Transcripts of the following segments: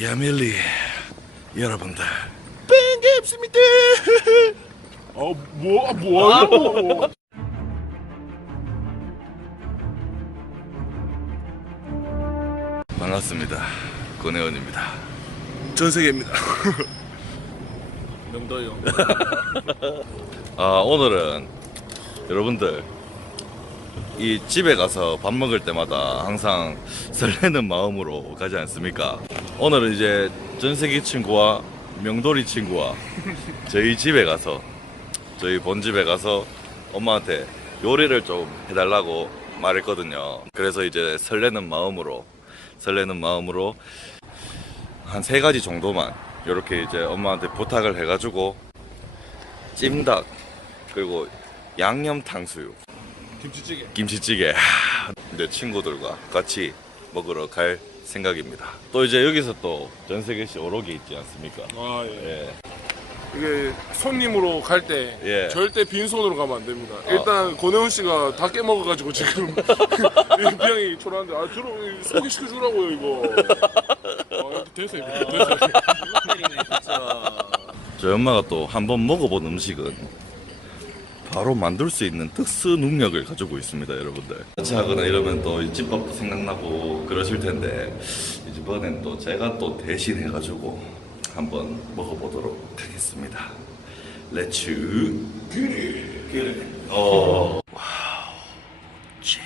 야밀리 여러분들 반갑습니다. 어, 뭐, 뭐하고? 반갑습니다 권혜원입니다 전세계입니다 명도요. 아 오늘은 여러분들 이 집에 가서 밥 먹을 때마다 항상 설레는 마음으로 가지 않습니까? 오늘은 이제 전세기 친구와 명돌이 친구와 저희 집에 가서 저희 본집에 가서 엄마한테 요리를 좀 해달라고 말했거든요. 그래서 이제 설레는 마음으로 설레는 마음으로 한 세 가지 정도만 이렇게 이제 엄마한테 부탁을 해가지고 찜닭 그리고 양념 탕수육 김치찌개. 김치찌개 하, 내 친구들과 같이 먹으러 갈 생각입니다 또 이제 여기서 또 전세계시 오록이 있지 않습니까 아, 예. 예. 이게 손님으로 갈 때 예. 절대 빈손으로 가면 안 됩니다. 일단 권혜원 씨가 다 깨먹어가지고 지금 이 병이 초라한데 아 들어 소개시켜 주라고요 이거. 아 됐어요 됐어요. 저희 엄마가 또 한 번 먹어본 음식은 바로 만들 수 있는 특수 능력을 가지고 있습니다, 여러분들. 하거나 이러면 또이 집밥도 생각나고 그러실 텐데 이번엔 또 제가 또 대신 해가지고 한번 먹어보도록 하겠습니다. 기리 어 와우 찜닭스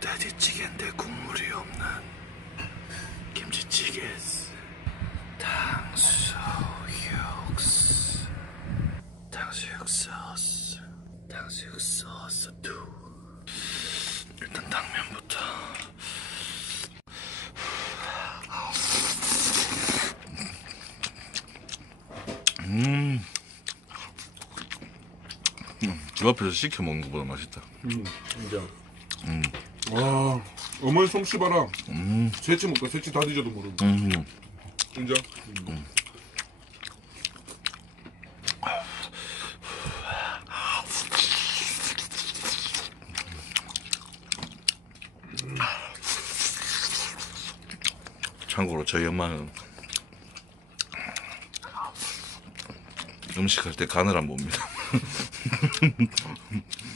돼지찌개인데 국물이 없는 김치찌개 탕수육 탕수육 소스 탕수육 소스 두 일단 당면부터 음. 음, 집 앞에서 시켜 먹는 것보다 맛있다. 인정. 와 어머니 솜씨 봐라. 음, 새치 먹다 새치 다 뒤져도 모르고. 음, 인정. 참고로 저희 엄마는 음식 할 때 간을 안 봅니다.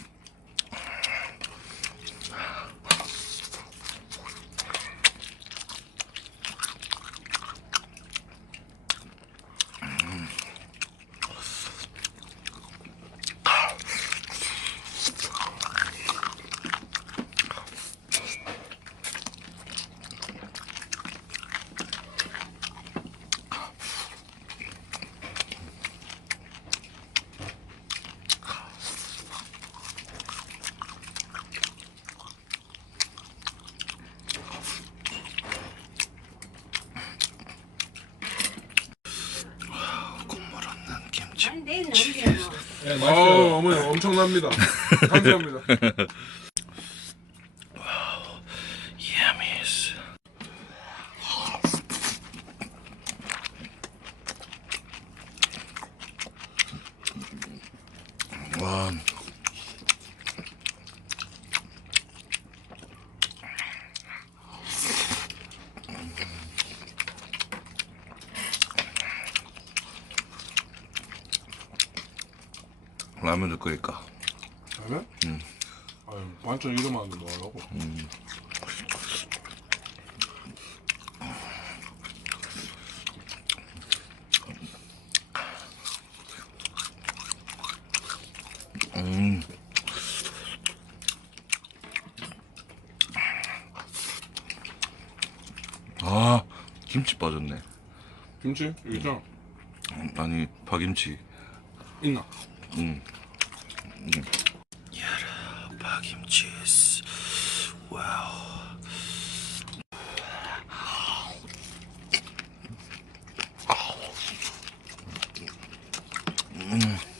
어머니 엄청납니다. 감사합니다. 라면을 끓일까? 그래? 응. 아유 반찬 이름 하는데 뭐하라고? 음. 아, 김치 빠졌네. 김치 여기 있잖아. 아니, 파김치. 있나? 음. 야라, 파김치. 와우. This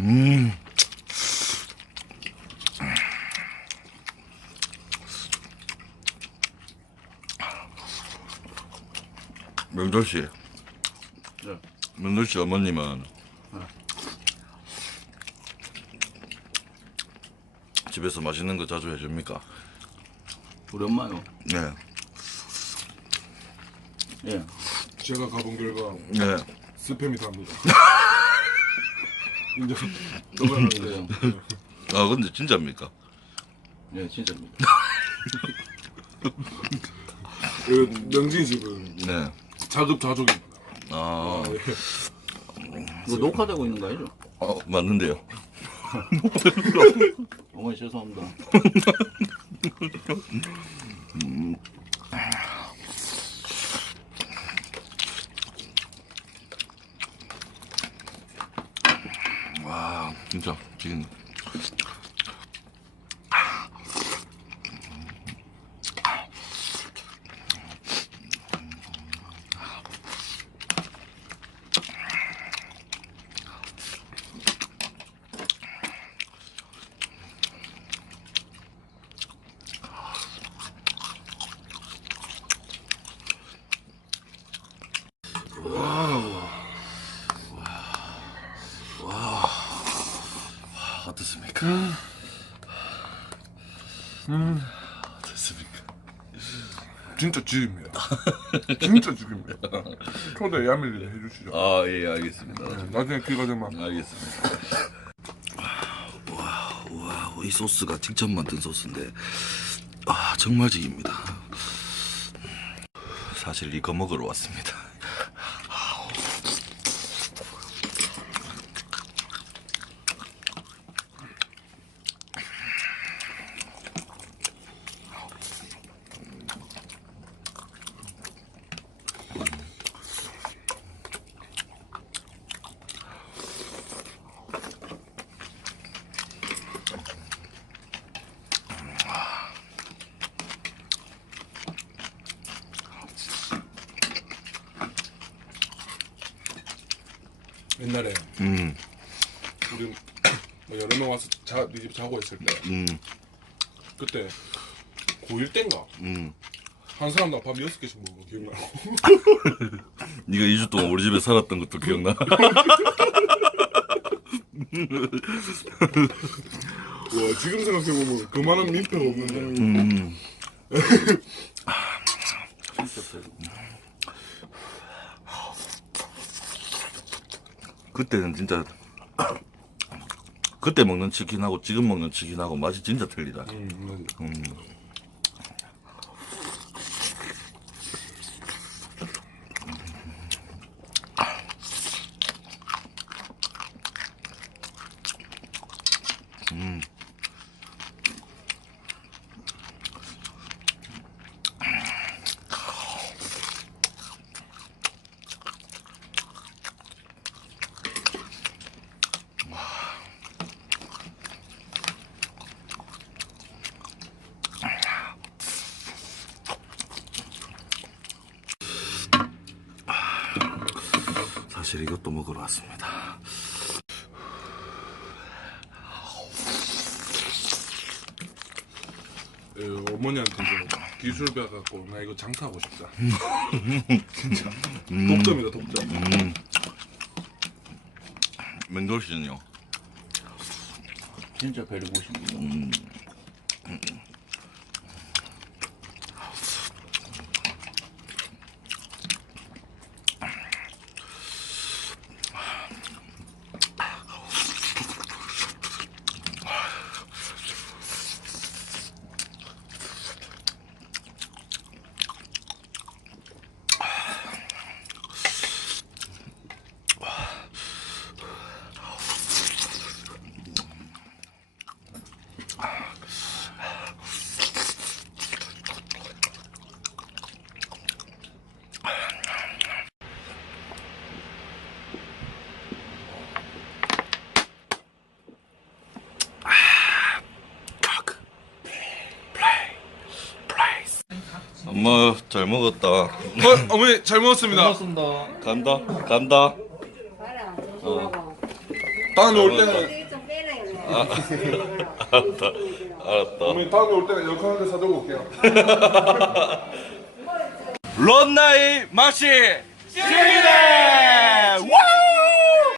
음. 음. 명도 씨. 네. 명도 씨 어머님은 네. 집에서 맛있는 거 자주 해줍니까? 우리 엄마요. 네. 예. 네. 제가 가본 결과 네. 스팸이 답니다. 인정. 아 근데 진짜입니까? 예, 진짜입니다. 그 명진 집은 네. 자급자족입니다. 아, 이거 녹화되고 있는 거 아니죠? 어, 맞는데요. 어머니 죄송합니다. 와, 진짜 지금 어떻습니까? 진짜 죽입니다. 진짜 죽입니다. 초대 야밀리 해주시죠. 아, 예, 알겠습니다. 나중에 기가 되면 알겠습니다. 와, 와, 이 소스가 직접 만든 소스인데, 아, 정말 지깁니다. 사실 이거 먹으러 왔습니다. 옛날에 음, 우리 뭐 여러 명 와서 자, 네집 자고 있을 때. 음, 그때 고1 땐가? 음. 한 사람당 밥 여섯 개씩 먹은 거 기억나고. 네가 2주 동안 우리 집에 살았던 것도 기억나? 와 지금 생각해보면 그만한 민폐가 없는데. 음. 그때는 진짜 그때 먹는 치킨하고 지금 먹는 치킨하고 맛이 진짜 틀리다. 음. 음. 사실 이것도 먹으러 왔습니다. 에, 어머니한테 이제 기술 배워갖고 나 이거 장사하고 싶다 진짜 독점이다 독점 음. 맹돌 씨는요? 진짜 베리고 싶습니다. 음. 엄마 잘 먹었다. 어, 어머니 잘 먹었습니다 고맙습니다. 간다 간다. 봐라, 조심하고. 다음에 올 때는 이좀 빼라요. 알았다. 알았다. 어머니 다음에 올 때는 역할한테 사주고 올게요 런나의 맛이